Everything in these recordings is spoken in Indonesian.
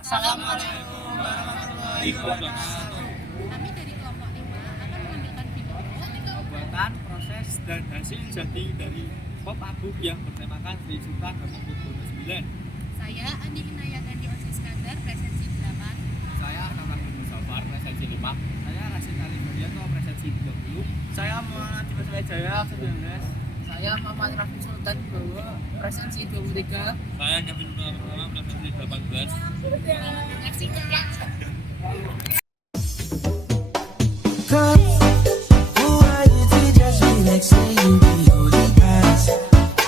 Assalamualaikum warahmatullahi wabarakatuh. Kami dari kelompok 5 akan menampilkan video Pembuatan proses dan hasil jadi dari pop abu yang bertemakan Sri Sultan Hamengkubuwono IX. Saya Andi Inayat Andi Osi Iskandar, presensi 8. Saya Rahman bin Musafar, presensi 5. Saya Rasid Ali Baryanto, presensi 30. Saya Muhammad Dimas Jaya, 19. Saya Muhammad Rafi Sultan Bowo, presensi 23. Saya Kevin Pratama, presensi 18. Terima kasih. Who are you to judge me like say you be holy guys?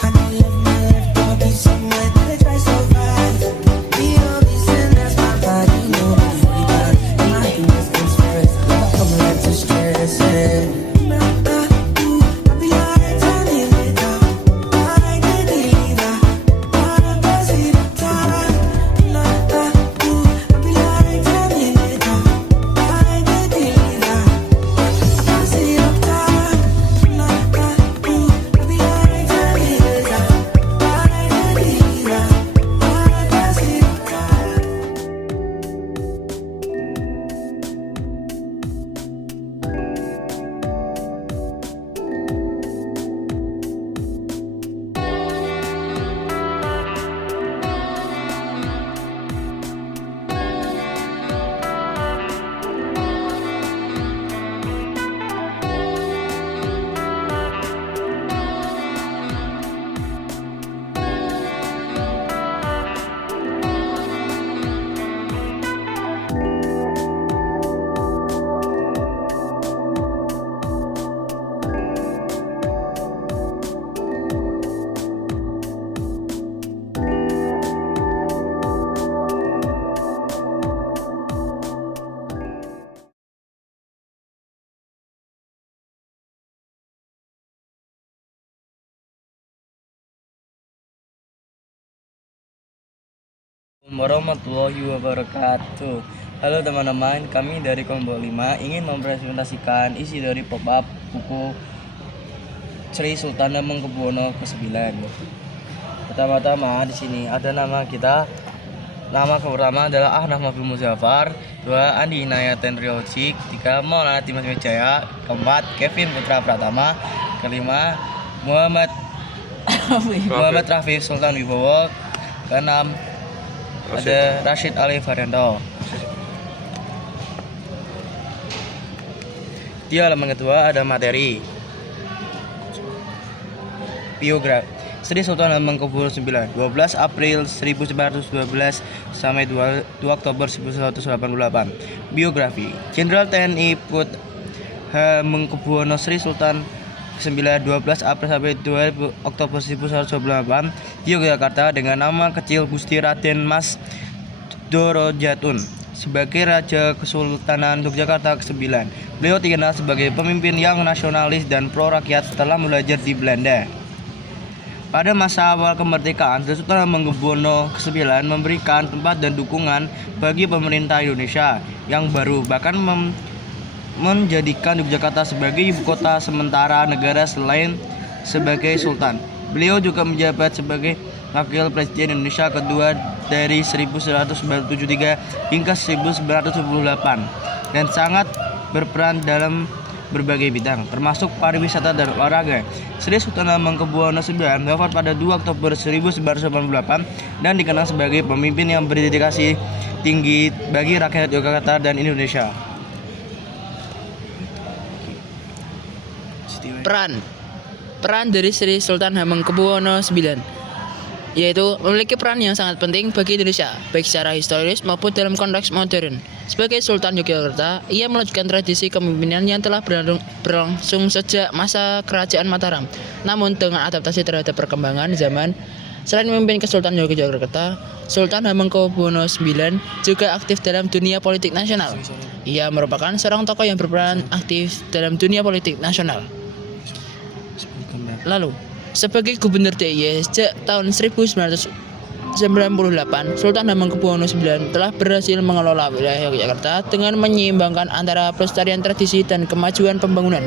I know you left my life, don't be somewhere to try so fast. The only sin that's my body, nobody worry about. And my fingers comes first, if I come around to stress it. I'll be alright, tell me later. I did either. I'll pass it up time. I'll be alright, tell me later. I did either. Pass it up time. I'll be alright, tell me later. I did either. I'll pass it up time. Warahmatullahi wabarakatuh. Halo teman-teman, kami dari kelompok 5 ingin mempresentasikan isi dari pop-up buku Sri Sultan Hamengkubuwono ke-9. Pertama-tama di sini ada nama kita. Nama pertama adalah Ahmad bin Muzaffar, 2 Andi Inayat Hendri Ocik, 3 Maulana Dimas Jaya, 4 Kevin Putra Pratama, 5 Muhammad Rafi Sultan Wibowo, 6 ada Rasid Ali Baryanto. Di halaman kedua ada materi biografi Sri Sultan Hamengkubuwono IX, 12 April 1912 sampai 2 Oktober 1988. Biografi Jenderal TNI Put Hamengkubuwono Sri Sultan IX, 12 April sampai 2 Oktober 1928 di Yogyakarta dengan nama kecil Gusti Raden Mas Dorojatun sebagai Raja Kesultanan Yogyakarta ke-9. Beliau dikenal sebagai pemimpin yang nasionalis dan pro rakyat setelah belajar di Belanda. Pada masa awal kemerdekaan, Sri Sultan Hamengkubuwono ke-9 memberikan tempat dan dukungan bagi pemerintah Indonesia yang baru, bahkan menjadikan Yogyakarta sebagai ibu kota sementara negara selain sebagai sultan. Beliau juga menjabat sebagai Wakil Presiden Indonesia kedua dari 1993 hingga 1998 dan sangat berperan dalam berbagai bidang, termasuk pariwisata dan olahraga. Sri Sultan Hamengkubuwono IX wafat pada 2 Oktober 1998 dan dikenal sebagai pemimpin yang berdedikasi tinggi bagi rakyat Yogyakarta dan Indonesia. Peran dari Sri Sultan Hamengkubuwono IX yaitu memiliki peran yang sangat penting bagi Indonesia, baik secara historis maupun dalam konteks modern. Sebagai Sultan Yogyakarta, ia melanjutkan tradisi kepemimpinan yang telah berlangsung sejak masa Kerajaan Mataram. Namun dengan adaptasi terhadap perkembangan zaman, selain memimpin Kesultanan Yogyakarta, Sultan Hamengkubuwono IX juga aktif dalam dunia politik nasional. Ia merupakan seorang tokoh yang berperan aktif dalam dunia politik nasional. Lalu, sebagai Gubernur DIY sejak tahun 1998, Sultan Hamengkubuwono IX telah berhasil mengelola wilayah Yogyakarta dengan menyeimbangkan antara pelestarian tradisi dan kemajuan pembangunan.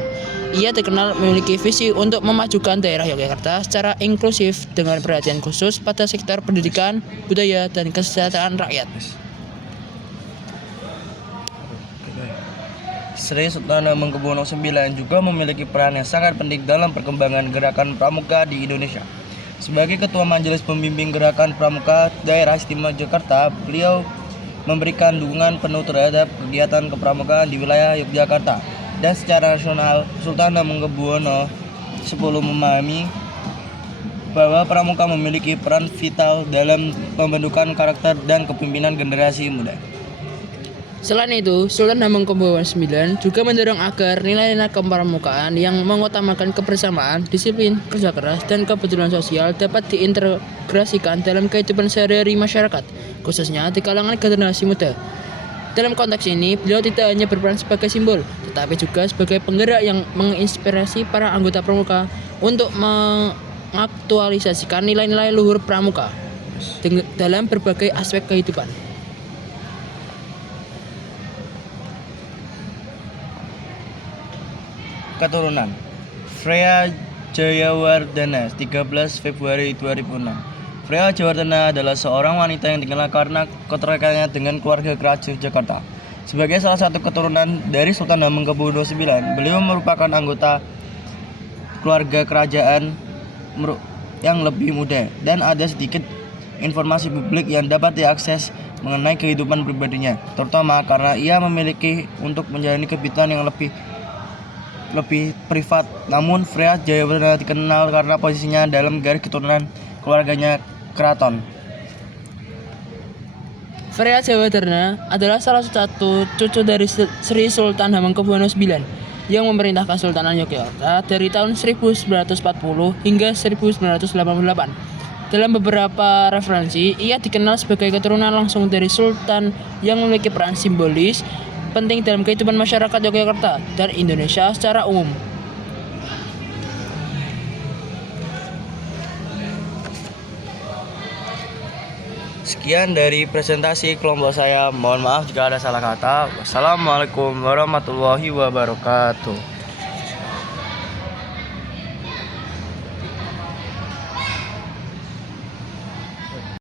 Ia terkenal memiliki visi untuk memajukan daerah Yogyakarta secara inklusif dengan perhatian khusus pada sektor pendidikan, budaya, dan kesejahteraan rakyat. Sri Sultan Hamengkubuwono IX juga memiliki peran yang sangat penting dalam perkembangan gerakan pramuka di Indonesia. Sebagai Ketua Majelis Pembimbing Gerakan Pramuka Daerah Istimewa Yogyakarta, beliau memberikan dukungan penuh terhadap kegiatan kepramukaan di wilayah Yogyakarta. Dan secara nasional, Sultan Hamengkubuwono X memahami bahwa pramuka memiliki peran vital dalam pembentukan karakter dan kepemimpinan generasi muda. Selain itu, Sultan Hamengkubuwono IX juga mendorong agar nilai-nilai kepramukaan yang mengutamakan kebersamaan, disiplin, kerja keras, dan kepedulian sosial dapat diintegrasikan dalam kehidupan sehari-hari masyarakat, khususnya di kalangan generasi muda. Dalam konteks ini, beliau tidak hanya berperan sebagai simbol, tetapi juga sebagai penggerak yang menginspirasi para anggota pramuka untuk mengaktualisasikan nilai-nilai luhur pramuka dalam berbagai aspek kehidupan. Keturunan Freya Jayawardana 13 Februari 2006. Freya Jayawardana adalah seorang wanita yang dikenal karena keterkaitannya dengan keluarga kerajaan Jakarta. Sebagai salah satu keturunan dari Sultan Hamengkubuwono IX, beliau merupakan anggota keluarga kerajaan yang lebih muda dan ada sedikit informasi publik yang dapat diakses mengenai kehidupan pribadinya, terutama karena ia memiliki untuk menjalani kehidupan yang lebih privat. Namun Freya Jayawardana dikenal karena posisinya dalam garis keturunan keluarganya keraton. Freya Jayawardana adalah salah satu cucu dari Sri Sultan Hamengkubuwono IX yang memerintahkan Sultanan Yogyakarta dari tahun 1940 hingga 1988. Dalam beberapa referensi, ia dikenal sebagai keturunan langsung dari Sultan yang memiliki peran simbolis penting dalam kehidupan masyarakat Yogyakarta dan Indonesia secara umum. Sekian dari presentasi kelompok saya. Mohon maaf jika ada salah kata. Wassalamualaikum warahmatullahi wabarakatuh.